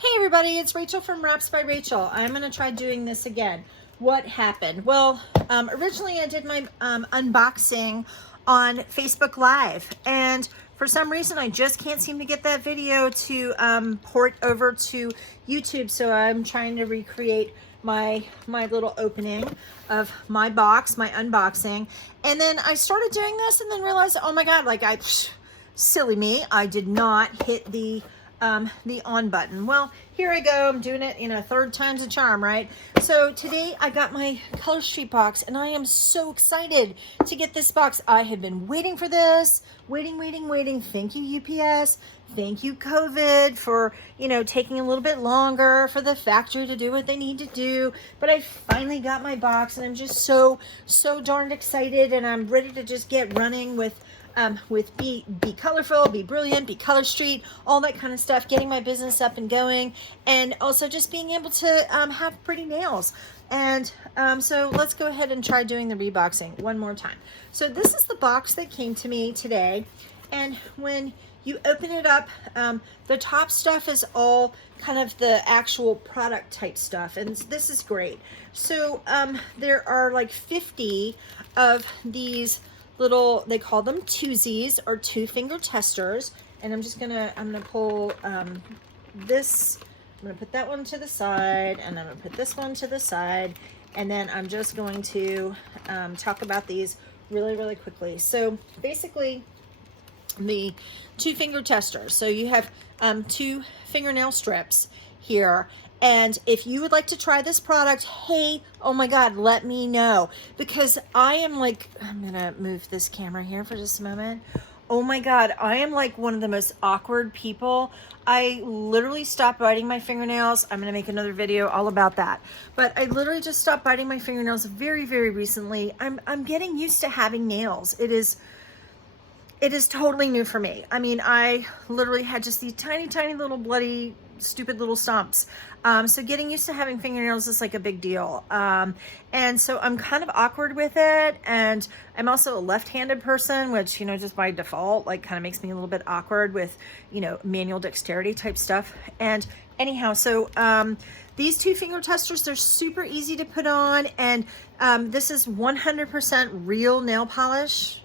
Hey everybody, it's Rachel from Wraps by Rachel. I'm going to try doing this again. What happened? Well, originally I did my unboxing on Facebook Live, and for some reason I just can't seem to get that video to port over to YouTube, so I'm trying to recreate my little opening of my box, my unboxing. And then I started doing this and then realized, oh my god, like silly me, I did not hit the on button. Well, here I go. I'm doing it, third time's a charm, right? So today I got my Color Street box and I am so excited to get this box. I have been waiting for this, waiting. Thank you, UPS. Thank you, COVID, for, taking a little bit longer for the factory to do what they need to do. But I finally got my box and I'm just so darned excited, and I'm ready to just get running with be colorful, be brilliant, be Color Street, all that kind of stuff, getting my business up and going, and also just being able to have pretty nails. And so let's go ahead and try doing the reboxing one more time. So this is the box that came to me today, and when you open it up, the top stuff is all kind of the actual product type stuff, and this is great. So there are like 50 of these little, they call them twosies or 2-finger testers, and I'm gonna pull this. I'm gonna put that one to the side, and I'm gonna put this one to the side, and then I'm just going to talk about these really quickly. So basically, the 2-finger testers. So you have 2 fingernail strips here. And if you would like to try this product, hey, oh my God, let me know. Because I am like, I'm gonna move this camera here for just a moment. Oh my God, I am like one of the most awkward people. I literally stopped biting my fingernails. I'm gonna make another video all about that. But I literally just stopped biting my fingernails very recently. I'm getting used to having nails. It is totally new for me. I mean, I literally had just these tiny little bloody, stupid little stumps. So getting used to having fingernails is like a big deal. And so I'm kind of awkward with it. And I'm also a left-handed person, which, just by default, like kind of makes me a little bit awkward with, manual dexterity type stuff. And anyhow, so these 2-finger testers, they're super easy to put on. And this is 100% real nail polish.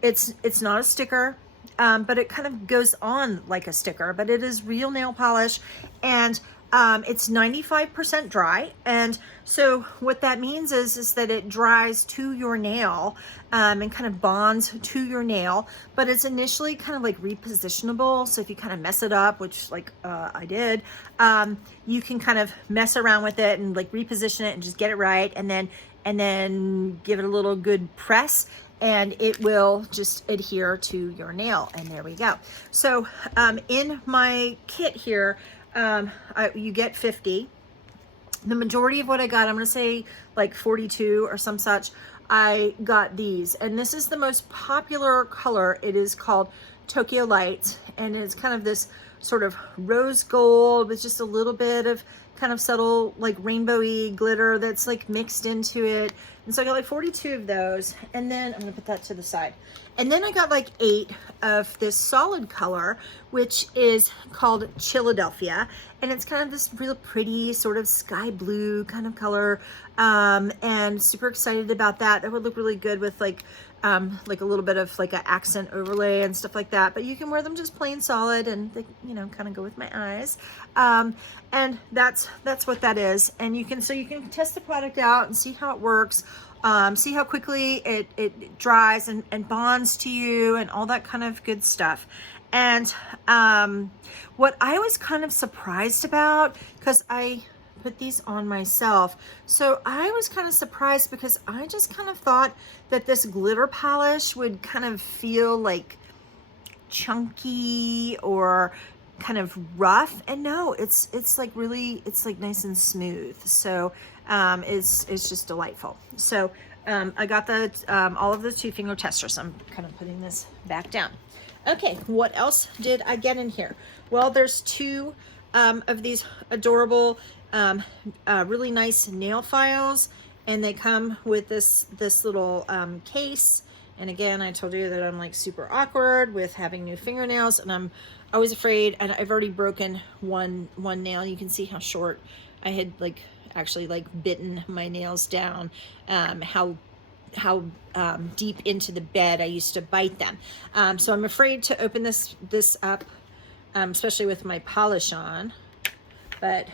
It's not a sticker, but it kind of goes on like a sticker, but it is real nail polish, and it's 95% dry. And so what that means is that it dries to your nail and kind of bonds to your nail, but it's initially kind of like repositionable. So if you kind of mess it up, which like I did, you can kind of mess around with it and like reposition it and just get it right, and then give it a little good press, and it will just adhere to your nail. And there we go. So in my kit here, you get 50. The majority of what I got, I'm gonna say like 42 or some such, I got these. And this is the most popular color. It is called Tokyo Light, and it's kind of this sort of rose gold with just a little bit of kind of subtle like rainbowy glitter that's like mixed into it. And so I got like 42 of those, and then I'm gonna put that to the side. And then I got like 8 of this solid color, which is called Philadelphia, and it's kind of this real pretty sort of sky blue kind of color, and super excited about that. That would look really good with like a little bit of like an accent overlay and stuff like that. But you can wear them just plain solid, and they, kind of go with my eyes. And that's what that is. And you can test the product out and see how it works. See how quickly it dries and bonds to you and all that kind of good stuff. And what I was kind of surprised about, because I put these on myself, so I was kind of surprised because I just kind of thought that this glitter polish would kind of feel like chunky or kind of rough, and no, it's like really, it's like nice and smooth. So it's just delightful. So I got the all of the 2-finger testers. I'm kind of putting this back down. Okay, what else did I get in here? Well, there's 2 of these adorable really nice nail files, and they come with this little case. And again, I told you that I'm like super awkward with having new fingernails, and I was afraid, and I've already broken one nail. You can see how short I had actually bitten my nails down, how deep into the bed I used to bite them. So I'm afraid to open this up, especially with my polish on. But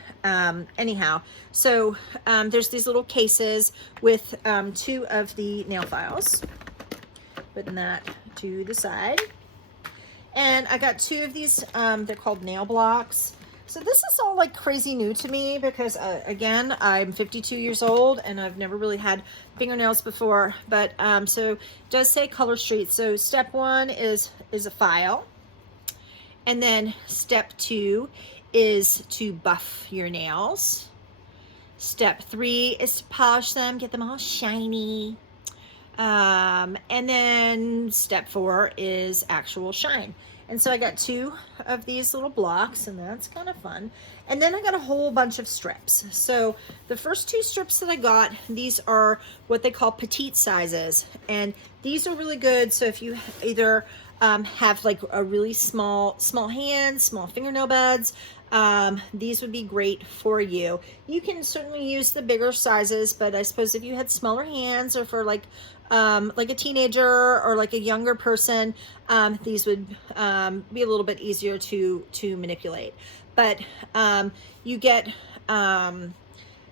anyhow, so there's these little cases with 2 of the nail files. Putting that to the side. And I got 2 of these, they're called nail blocks. So this is all like crazy new to me because again, I'm 52 years old and I've never really had fingernails before. But so it does say Color Street. So step 1 is a file. And then step 2 is to buff your nails. Step 3 is to polish them, get them all shiny. And then step 4 is actual shine. And so I got 2 of these little blocks, and that's kind of fun. And then I got a whole bunch of strips. So the first 2 strips that I got, these are what they call petite sizes. And these are really good. So if you either have like a really small hand, small fingernail buds, these would be great for you. You can certainly use the bigger sizes, but I suppose if you had smaller hands, or for like a teenager or like a younger person, these would be a little bit easier to manipulate. But you get,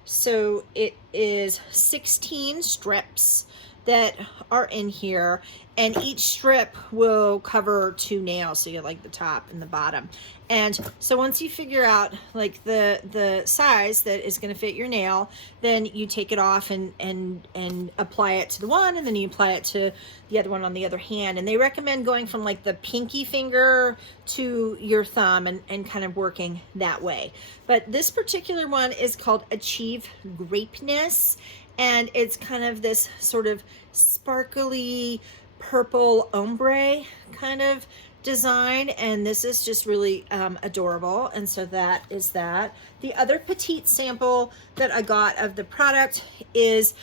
so it is 16 strips that are in here, and each strip will cover 2 nails, so you get like the top and the bottom. And so once you figure out like the size that is going to fit your nail, then you take it off and apply it to the one, and then you apply it to the other one on the other hand. And they recommend going from like the pinky finger to your thumb and kind of working that way. But this particular one is called Achieve Grapeness, and it's kind of this sort of sparkly purple ombre kind of design, and this is just really adorable. And so that is that. The other petite sample that I got of the product is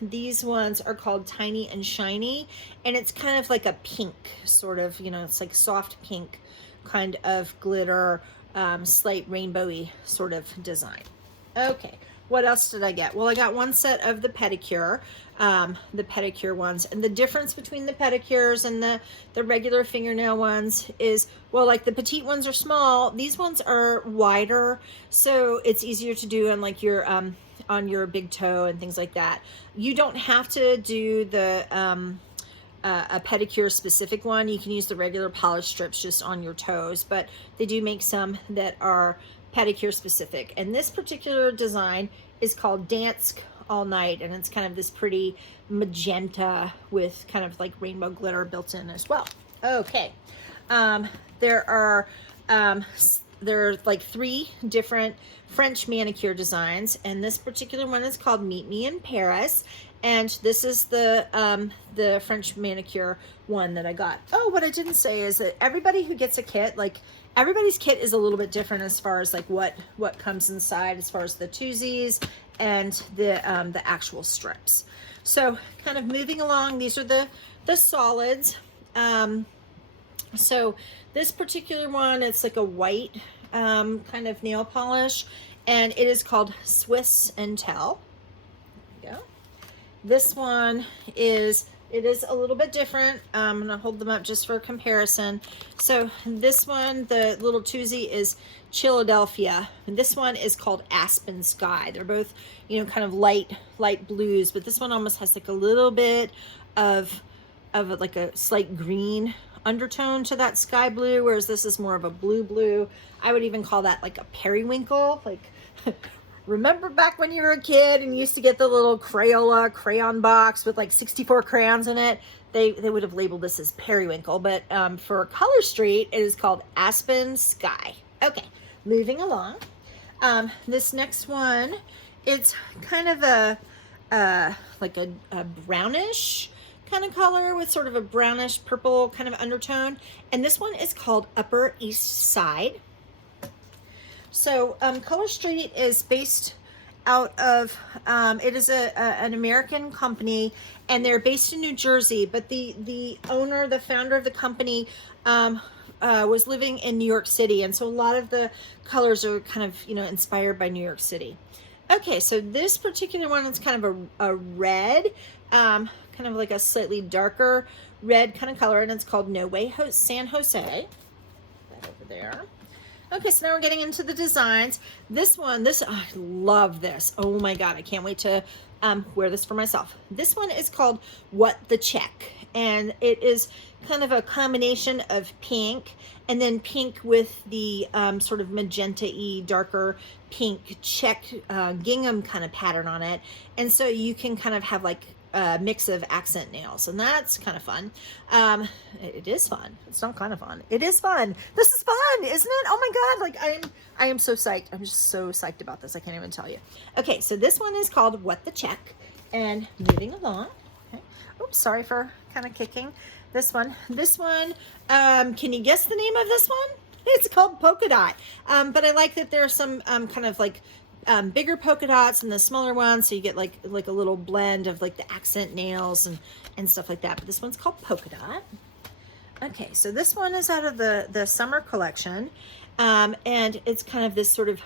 these ones are called Tiny and Shiny, and it's kind of like a pink sort of, it's like soft pink kind of glitter, slight rainbowy sort of design. Okay, what else did I get? Well, I got 1 set of the pedicure ones. And the difference between the pedicures and the regular fingernail ones is, well, like the petite ones are small, these ones are wider, so it's easier to do on like your on your big toe and things like that. You don't have to do the a pedicure specific one. You can use the regular polish strips just on your toes, but they do make some that are pedicure specific. And this particular design is called Dance All Night, and it's kind of this pretty magenta with kind of like rainbow glitter built in as well. Okay, there are like 3 different French manicure designs, and this particular one is called Meet Me in Paris, and this is the French manicure one that I got. Oh, what I didn't say is that everybody who gets a kit, like everybody's kit is a little bit different as far as like what comes inside, as far as the twosies and the actual strips. So kind of moving along, these are the solids. So this particular one, it's like a white kind of nail polish, and it is called Swiss and Tell. Yeah. This one is a little bit different. I'm gonna hold them up just for comparison. So this one, the little twosie, is Philadelphia, and this one is called Aspen Sky. They're both, kind of light blues, but this one almost has like a little bit of like a slight green undertone to that sky blue, whereas this is more of a blue. I would even call that like a periwinkle. Like, remember back when you were a kid and you used to get the little Crayola crayon box with like 64 crayons in it? They would have labeled this as periwinkle, but for Color Street, it is called Aspen Sky. Okay, moving along. This next one, it's kind of like a brownish kind of color with sort of a brownish purple kind of undertone, and this one is called Upper East Side. So Color Street is based out of, it is an American company, and they're based in New Jersey, but the owner, the founder of the company, was living in New York City, and so a lot of the colors are kind of, you know, inspired by New York City. Okay, so this particular one is kind of a red, kind of like a slightly darker red kind of color, and it's called No Way San Jose. That over there. Okay, so now we're getting into the designs. This one, I love this. Oh my God, I can't wait to wear this for myself. This one is called What the Check, and it is kind of a combination of pink and then pink with the sort of magenta-y, darker pink check gingham kind of pattern on it. And so you can kind of have like a mix of accent nails, and that's kind of fun. It is fun. It's not kind of fun. It is fun. This is fun, isn't it? Oh my God, like I am so psyched. I'm just so psyched about this. I can't even tell you. Okay, so this one is called What the Check, and moving along. Okay. Oops, sorry for kind of kicking. This one, can you guess the name of this one? It's called Polka Dot. But I like that there are some kind of like bigger polka dots and the smaller ones, so you get like a little blend of like the accent nails and stuff like that. But this one's called Polka Dot. Okay, so this one is out of the summer collection, and it's kind of this sort of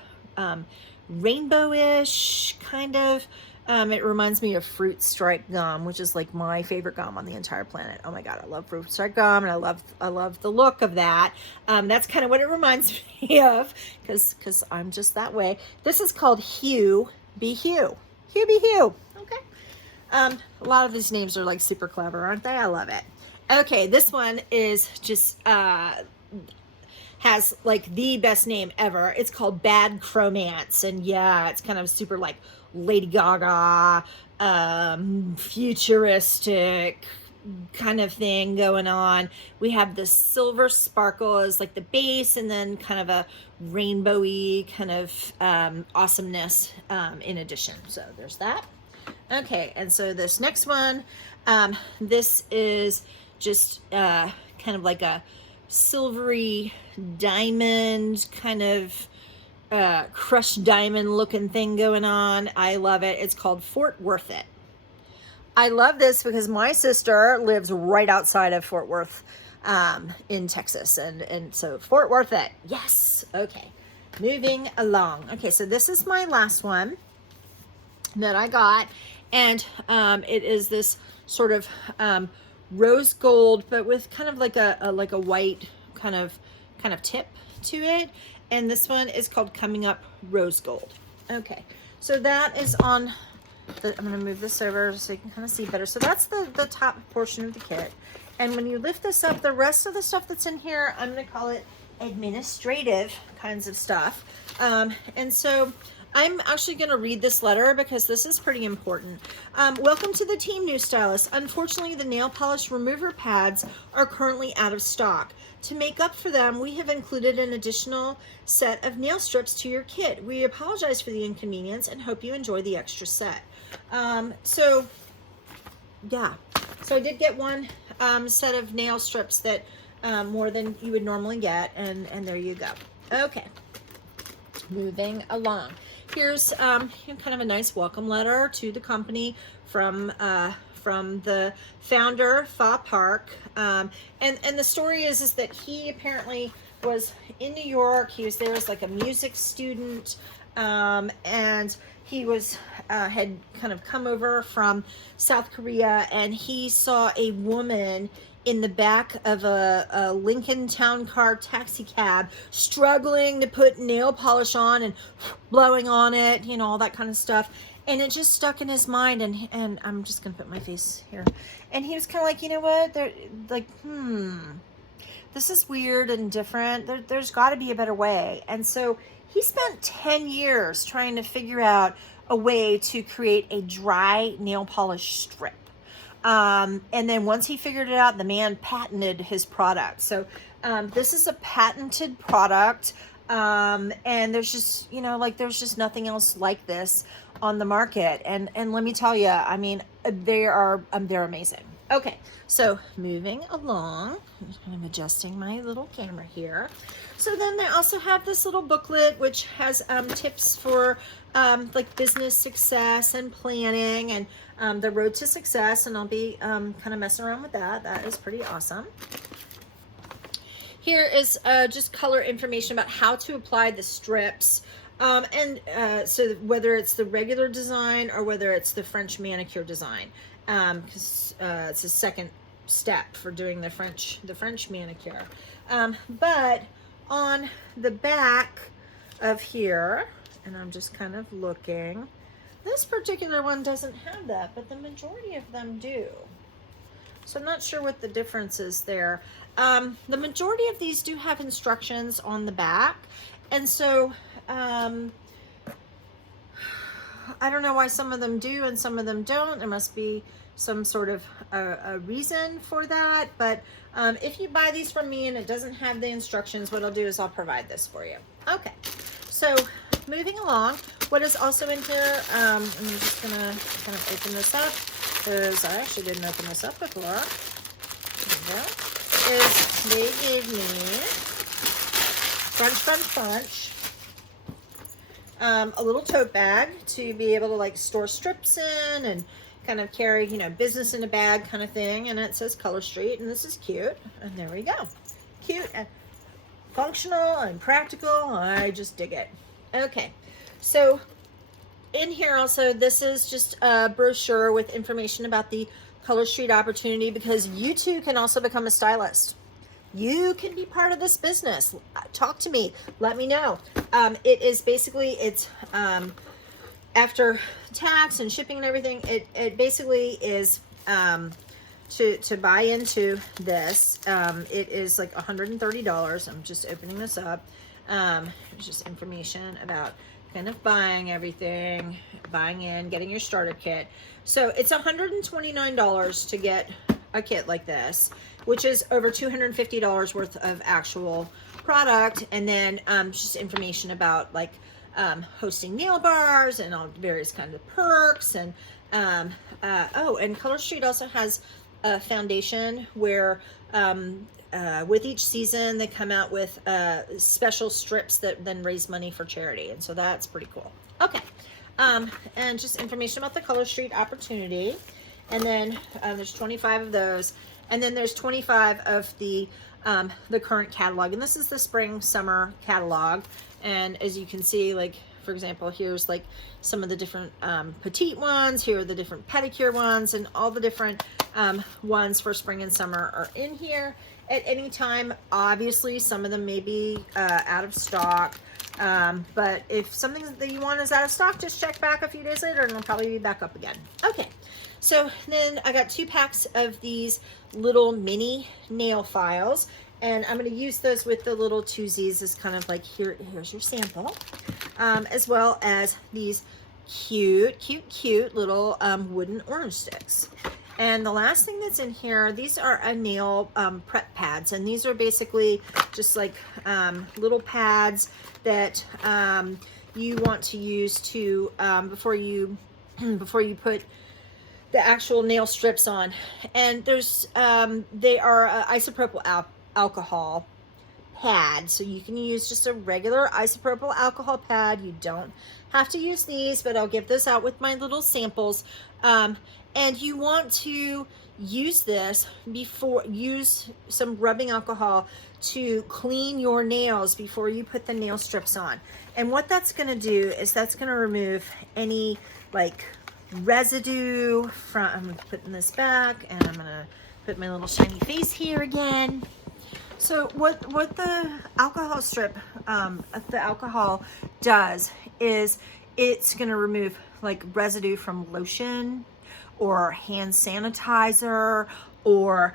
rainbowish kind of. It reminds me of Fruit Stripe gum, which is like my favorite gum on the entire planet. Oh my God, I love Fruit Stripe gum, and I love the look of that. That's kind of what it reminds me of, because I'm just that way. This is called Hue Be Hue. Hue Be Hue. Okay. A lot of these names are like super clever, aren't they? I love it. Okay, this one is just has like the best name ever. It's called Bad Cromance, and yeah, it's kind of super like Lady Gaga, futuristic kind of thing going on. We have the silver sparkle as like the base, and then kind of a rainbowy kind of awesomeness in addition. So there's that. Okay, and so this next one, this is just kind of like a silvery diamond kind of crushed diamond looking thing going on. I love it. It's called Fort Worth It. I love this because my sister lives right outside of Fort Worth in Texas, and so Fort Worth It. Yes. Okay, moving along. Okay, so this is my last one that I got, and it is this sort of rose gold, but with kind of like a white kind of tip to it. And this one is called Coming Up Rose Gold. Okay, so that is on the, I'm going to move this over so you can kind of see better. So that's the top portion of the kit. And when you lift this up, the rest of the stuff that's in here, I'm going to call it administrative kinds of stuff. And so I'm actually going to read this letter because this is pretty important. Welcome to the team, new stylist. Unfortunately, the nail polish remover pads are currently out of stock. To make up for them, we have included an additional set of nail strips to your kit. We apologize for the inconvenience and hope you enjoy the extra set. So yeah, so I did get one set of nail strips that more than you would normally get, and there you go. Okay, moving along. Here's kind of a nice welcome letter to the company from the founder, Fa Park. And the story is that he apparently was in New York. He was there as like a music student, and he was had kind of come over from South Korea, and he saw a woman in the back of a Lincoln Town Car taxi cab struggling to put nail polish on and blowing on it, you know, all that kind of stuff. And it just stuck in his mind, and I'm just gonna put my face here. And he was kind of like, you know what? They're like, this is weird and different. There's got to be a better way. And so he spent 10 years trying to figure out a way to create a dry nail polish strip. And then once he figured it out, the man patented his product. So this is a patented product, and there's just, you know, like there's just nothing else like this on the market. And let me tell you, I mean, they're amazing. Okay, so moving along, I'm just kind of adjusting my little camera here. So then they also have this little booklet which has tips for like business success and planning and the road to success, and I'll be kind of messing around with that. That is pretty awesome. Here is just color information about how to apply the strips. So whether it's the regular design or whether it's the French manicure design, because it's a second step for doing the French manicure. But on the back of here, and I'm just kind of looking, this particular one doesn't have that, but the majority of them do. So I'm not sure what the difference is there. The majority of these do have instructions on the back, and so I don't know why some of them do and some of them don't. There must be some sort of a reason for that, but if you buy these from me and it doesn't have the instructions, what I'll do is I'll provide this for you. Okay, so moving along, what is also in here, I'm just gonna kind of open this up, because I actually didn't open this up before. There we go. Is they gave me crunch, a little tote bag to be able to like store strips in and kind of carry, you know, business in a bag kind of thing. And it says Color Street, and this is cute. And there we go. Cute and functional and practical. I just dig it. Okay, so in here also, this is just a brochure with information about the Color Street opportunity, because you too can also become a stylist. You can be part of this business. Talk to me. Let me know. It is basically, it's after tax and shipping and everything, it basically is to buy into this. It is like $130. I'm just opening this up. It's just information about kind of buying everything, buying in, getting your starter kit. So it's $129 to get a kit like this, which is over $250 worth of actual product. And then just information about like hosting nail bars and all various kinds of perks. And oh, and Color Street also has a foundation where with each season they come out with special strips that then raise money for charity, and so that's pretty cool. Okay, and just information about the Color Street opportunity, and then there's 25 of those, and then there's 25 of the current catalog, and this is the spring summer catalog. And as you can see, like for example, here's like some of the different petite ones. Here are the different pedicure ones, and all the different ones for spring and summer are in here at any time. Obviously, some of them may be out of stock, but if something that you want is out of stock, just check back a few days later and it'll probably be back up again. Okay, so then I got 2 packs of these little mini nail files, and I'm going to use those with the little twosies as kind of like, here's your sample, as well as these cute little wooden orange sticks. And the last thing that's in here, these are a nail prep pads, and these are basically just like little pads that you want to use to before you put the actual nail strips on. And there's they are isopropyl alcohol pad, so you can use just a regular isopropyl alcohol pad. You don't have to use these, but I'll give this out with my little samples. And you want to use this use some rubbing alcohol to clean your nails before you put the nail strips on. And what that's going to do is that's going to remove any like residue from, I'm putting this back, and I'm going to put my little shiny face here again. So what the alcohol strip, the alcohol does is it's going to remove like residue from lotion or hand sanitizer, or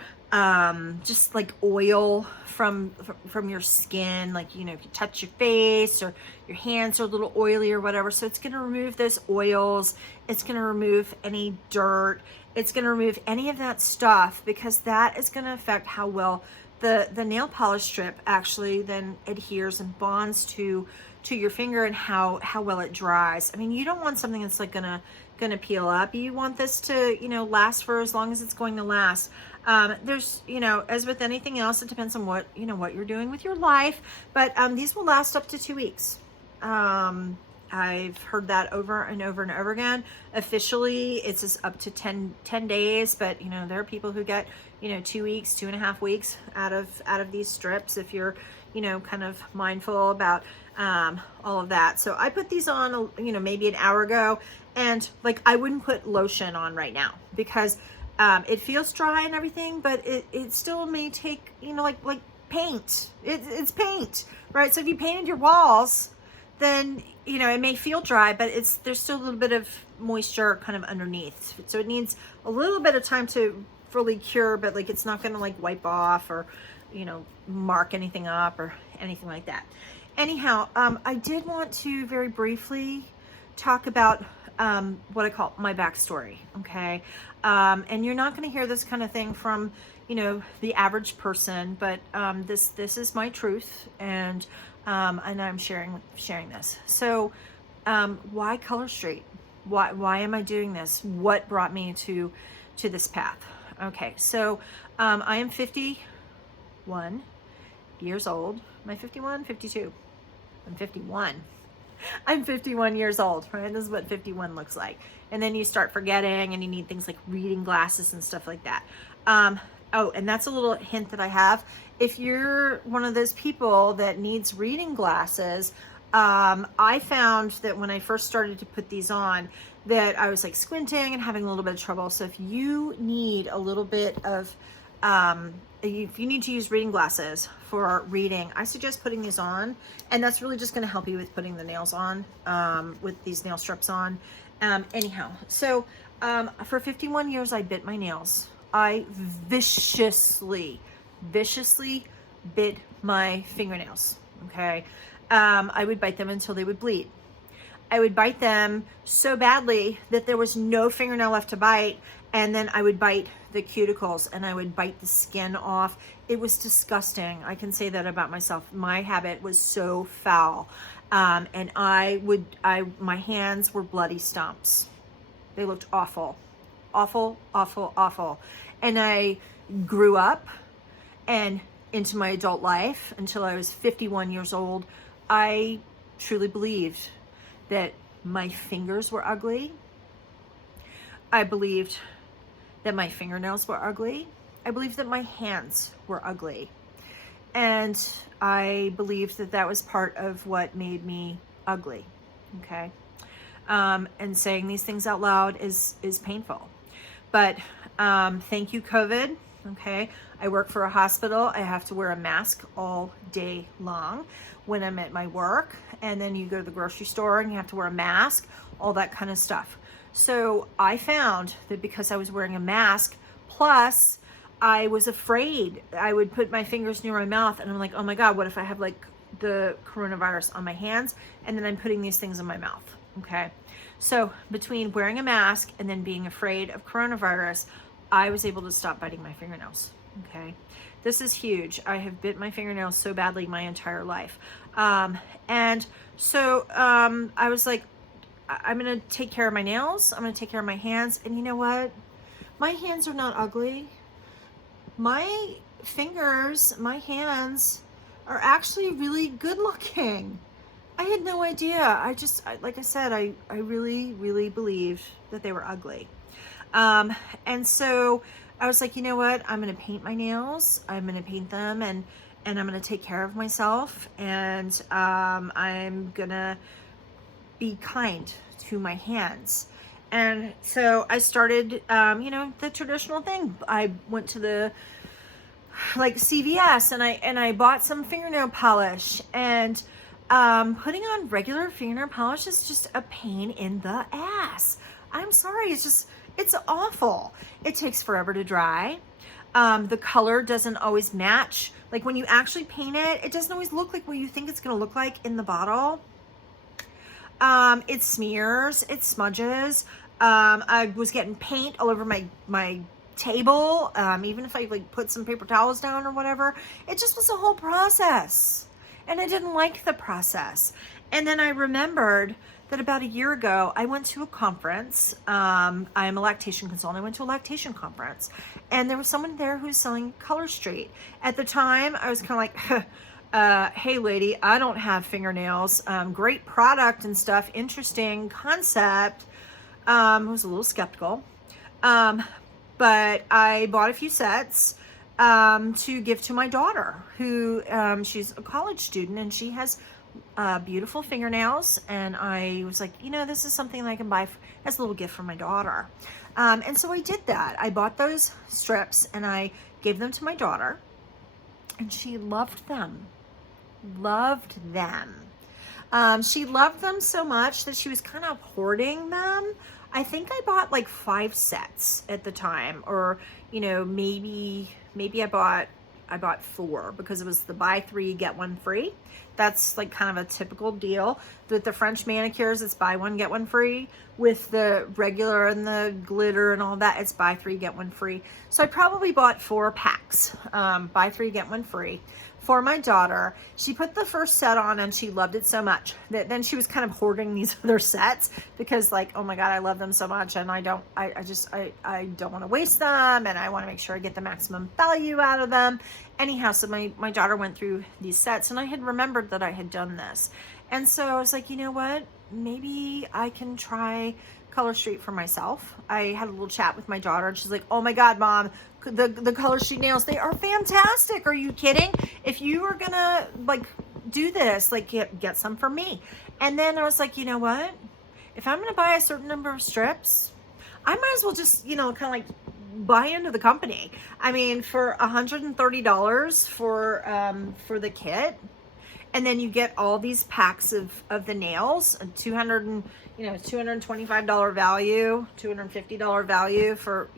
just like oil from your skin, like, you know, if you touch your face or your hands are a little oily or whatever. So it's going to remove those oils. It's going to remove any dirt. It's going to remove any of that stuff, because that is going to affect how well the nail polish strip actually then adheres and bonds to your finger, and how well it dries. I mean, you don't want something that's like gonna peel up. You want this to, you know, last for as long as it's going to last. There's, you know, as with anything else, it depends on what you're doing with your life, but these will last up to 2 weeks. I've heard that over and over and over again. Officially, it's just up to 10 days, but you know, there are people who get, you know, 2 weeks, 2.5 weeks out of these strips if you're, you know, kind of mindful about all of that. So I put these on, you know, maybe an hour ago, and like I wouldn't put lotion on right now because it feels dry and everything, but it still may take, you know, like paint. It's paint, right? So if you painted your walls, then you know it may feel dry, but there's still a little bit of moisture kind of underneath. So it needs a little bit of time to fully cure, but like it's not going to like wipe off or, you know, mark anything up or anything like that. Anyhow, I did want to very briefly talk about what I call my backstory, okay? And you're not going to hear this kind of thing from, you know, the average person, but this is my truth, and I'm sharing this. So, why Color Street? Why am I doing this? What brought me to this path? Okay, so I am 51 years old. Am I 51? 52. I'm 51. I'm 51 years old, right? This is what 51 looks like. And then you start forgetting and you need things like reading glasses and stuff like that. Oh, and that's a little hint that I have. If you're one of those people that needs reading glasses, I found that when I first started to put these on, that I was like squinting and having a little bit of trouble. So if you need a little bit of, if you need to use reading glasses for reading, I suggest putting these on, and that's really just going to help you with putting the nails on, with these nail strips on. Anyhow, so for 51 years, I bit my nails. I viciously bit my fingernails, okay? I would bite them until they would bleed. I would bite them so badly that there was no fingernail left to bite, and then I would bite the cuticles and I would bite the skin off. It was disgusting. I can say that about myself. My habit was so foul. And my hands were bloody stumps. They looked awful. Awful, awful, awful. And I grew up, and into my adult life until I was 51 years old, I truly believed that my fingers were ugly. I believed that my fingernails were ugly. I believed that my hands were ugly. And I believed that that was part of what made me ugly, okay? And saying these things out loud is painful. But thank you, COVID, okay? I work for a hospital. I have to wear a mask all day long when I'm at my work. And then you go to the grocery store and you have to wear a mask, all that kind of stuff. So I found that because I was wearing a mask, plus I was afraid I would put my fingers near my mouth and I'm like, oh my God, what if I have like the coronavirus on my hands and then I'm putting these things in my mouth, okay? So between wearing a mask and then being afraid of coronavirus, I was able to stop biting my fingernails, okay? This is huge. I have bit my fingernails so badly my entire life. And so I was like, I'm going to take care of my nails. I'm going to take care of my hands. And you know what? My hands are not ugly. My fingers, my hands are actually really good looking. I had no idea. Like I said, I really, really believed that they were ugly. And so I was like, you know what? I'm going to paint my nails. I'm going to paint them and I'm going to take care of myself. And I'm going to be kind to my hands. And so I started, you know, the traditional thing. I went to the like CVS and I bought some fingernail polish, and putting on regular fingernail polish is just a pain in the ass. I'm sorry. It's awful. It takes forever to dry. The color doesn't always match. Like when you actually paint it, it doesn't always look like what you think it's going to look like in the bottle. It smears, it smudges. I was getting paint all over my table. Even if I like put some paper towels down or whatever, it just was a whole process. And I didn't like the process. And then I remembered that about a year ago, I went to a conference. I'm a lactation consultant. I went to a lactation conference, and there was someone there who was selling Color Street. At the time, I was kind of like, hey lady, I don't have fingernails. Great product and stuff, interesting concept. I was a little skeptical. But I bought a few sets to give to my daughter, who she's a college student and she has beautiful fingernails. And I was like, this is something I can buy as a little gift for my daughter. And so I did that. I bought those strips and I gave them to my daughter, and she loved them. Loved them. She loved them so much that she was kind of hoarding them. I think I bought like 5 sets at the time, or maybe I bought 4, because it was the buy 3 get 1 free. That's like kind of a typical deal with the French manicures. It's buy 1 get 1 free. With the regular and the glitter and all that, it's buy 3 get 1 free. So I probably bought 4 packs, buy 3 get 1 free, for my daughter. She put the first set on and she loved it so much that then she was kind of hoarding these other sets, because like, oh my God, I love them so much, and I don't want to waste them, and I want to make sure I get the maximum value out of them. Anyhow, so my daughter went through these sets, and I had remembered that I had done this. And so I was like, you know what? Maybe I can try Color Street for myself. I had a little chat with my daughter, and she's like, oh my God, Mom, the Color Street nails, they are fantastic. Are you kidding? If you are gonna like do this, like get some for me. And then I was like, you know what? If I'm gonna buy a certain number of strips, I might as well just, kind of like buy into the company. I mean, for $130 for the kit, and then you get all these packs of the nails, $225 value, $250 value for,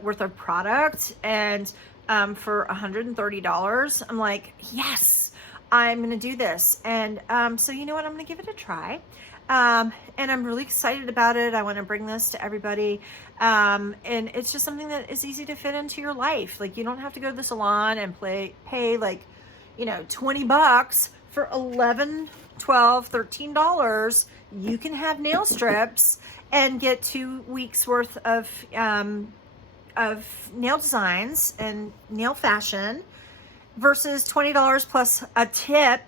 worth of product. And for $130, I'm like, yes, I'm going to do this. And so you know what? I'm going to give it a try. And I'm really excited about it. I want to bring this to everybody. And it's just something that is easy to fit into your life. Like, you don't have to go to the salon and pay like, $20 for $11, $12, $13. You can have nail strips and get 2 weeks worth of nail designs and nail fashion, versus $20 plus a tip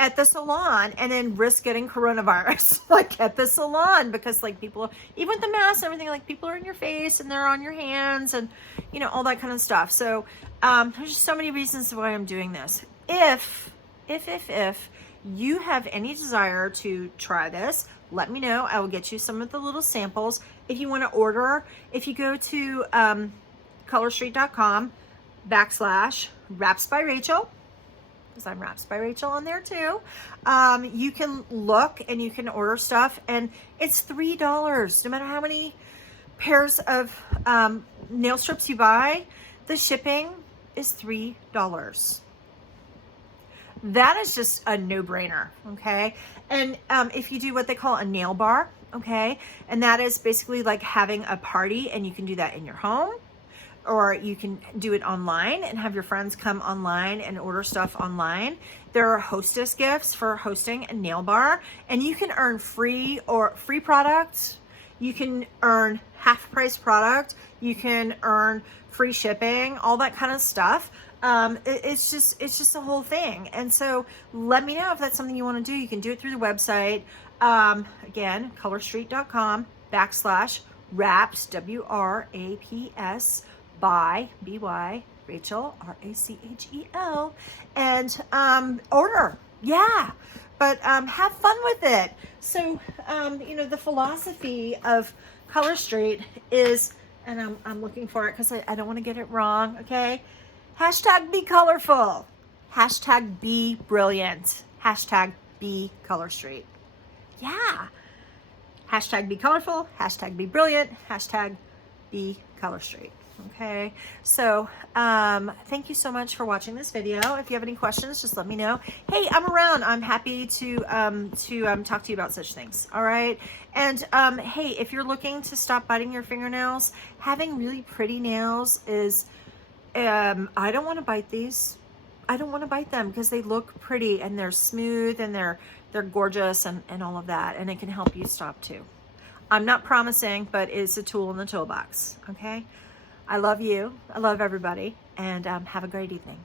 at the salon, and then risk getting coronavirus like at the salon, because like people, even with the mask and everything, like people are in your face and they're on your hands and all that kind of stuff. So there's just so many reasons why I'm doing this. If you have any desire to try this, let me know. I will get you some of the little samples. If you want to order, if you go to colorstreet.com/Wraps by Rachel, because I'm Wraps by Rachel on there too, you can look and you can order stuff, and it's $3. No matter how many pairs of nail strips you buy, the shipping is $3. That is just a no-brainer, okay? And if you do what they call a nail bar, okay, and that is basically like having a party, and you can do that in your home, or you can do it online and have your friends come online and order stuff online. There are hostess gifts for hosting a nail bar, and you can earn free products. You can earn half price product. You can earn free shipping, all that kind of stuff. It's just a whole thing. And so let me know if that's something you want to do. You can do it through the website. Again, colorstreet.com/Wraps, WRAPS, by BY Rachel, RACHEL, and order. Yeah. But have fun with it. So the philosophy of Color Street is, and I'm looking for it because I don't want to get it wrong, okay? Hashtag be colorful. Hashtag be brilliant. Hashtag be Color Street. Yeah. Hashtag be colorful. Hashtag be brilliant. Hashtag be Color Street. Okay, so thank you so much for watching this video. If you have any questions, just let me know. Hey, I'm around. I'm happy to talk to you about such things. All right, and hey, if you're looking to stop biting your fingernails, having really pretty nails is I don't want to bite these. I don't want to bite them because they look pretty and they're smooth and they're gorgeous and all of that, and it can help you stop too. I'm not promising, but it's a tool in the toolbox. Okay. I love you. I love everybody. And have a great evening.